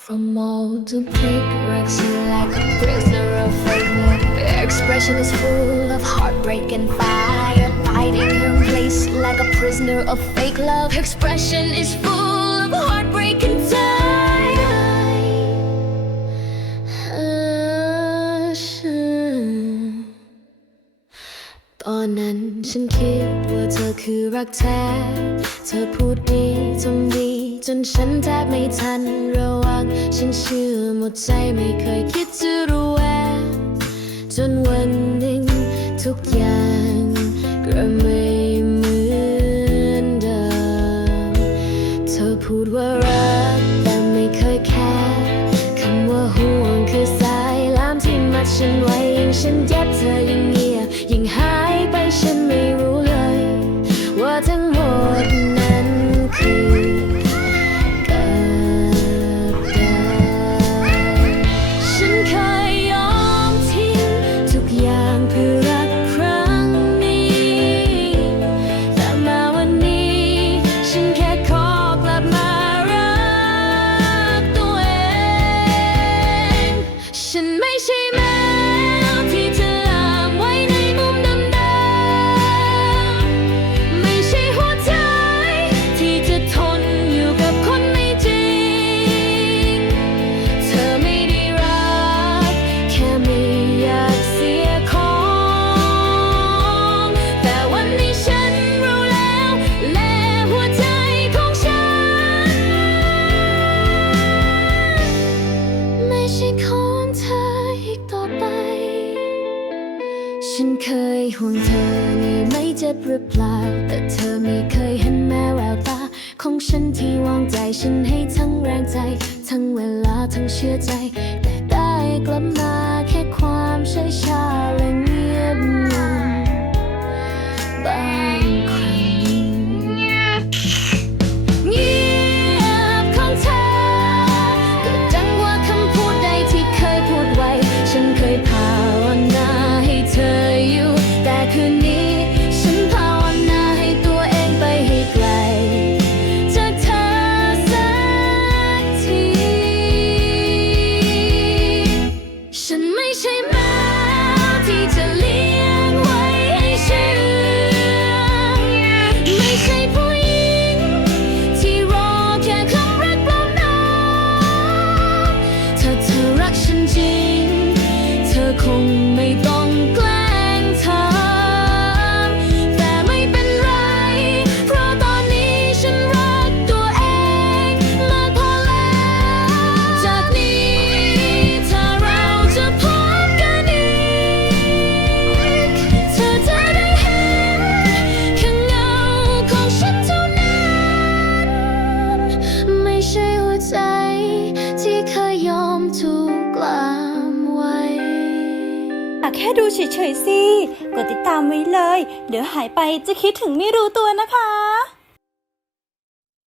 coming. From mold to pick wrecks you like a prisoner of fate. Your expression is full of heartbreak and fire. Fighting your place like a prisoner of fake love. Expression is full of heartbreak and fire. ตอนนั้นฉันคิดว่าเธอคือรักแท้ เธอพูดดีทำดี จนฉันแทบไม่ทันระวัง ฉันเชื่อหมดใจไม่เคยคิดจะรู้แวจนวันหนึ่งทุกอย่างก็ไม่เหมือนเดิม เธอพูดว่ารักแต่ไม่เคยแค่คำว่าห่วงคือสายลามที่มัดฉันไว้ยิ่งฉันเย็บเธอยิ่ง ฉันเคยห่วงเธอนี่ไม่เจ็บหรือเปล่า แต่เธอไม่เคยเห็นแม้แววตา ของฉันที่วางใจฉันให้ทั้งแรงใจ ทั้งเวลาทั้งเชื่อใจ แต่ได้กลับมาแค่ความเฉยชา กฉันจริง เธอคงไม่ต้องแกล้งทำแต่ไม่เป็นไร เพราะตอนนี้ฉันรักตัวเองมากพอแล้ว จากนี้ถ้าเราจะพบกันอีก เธอจะได้เห็นแค่เงาของฉันเท่านั้น ไม่ใช่หัวใจที่เคยยอมถูก แค่ดูเฉยๆสิ กดติดตามไว้เลย เดี๋ยวหายไปจะคิดถึงไม่รู้ตัวนะคะ